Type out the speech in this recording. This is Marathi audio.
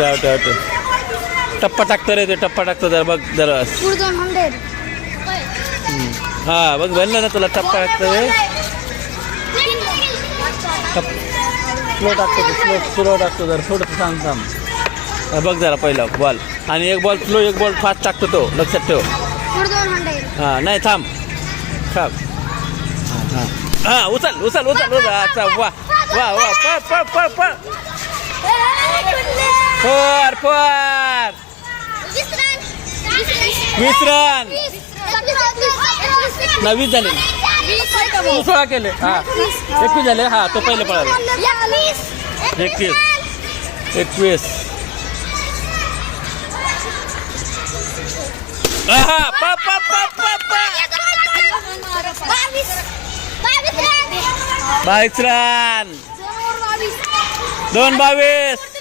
आउट टप्पा टाकतो रे ते टप्पा टाकतो जरा बघ जरा हा बघ बनलं ना तुला टप्पा टाकतो रे स्लो टाकतो जरा थोडंसं थांब बघ जरा पहिला बॉल आणि एक बॉल स्लो एक बॉल फास्ट टाकतो तो लक्षात ठेव हां नाही थांब हां उचल अच्छा वा पळ फोर 20 रन 20 झाले 16 केले हा 21 झाले हा तो पहिले पळाला 21 22 रन 2-22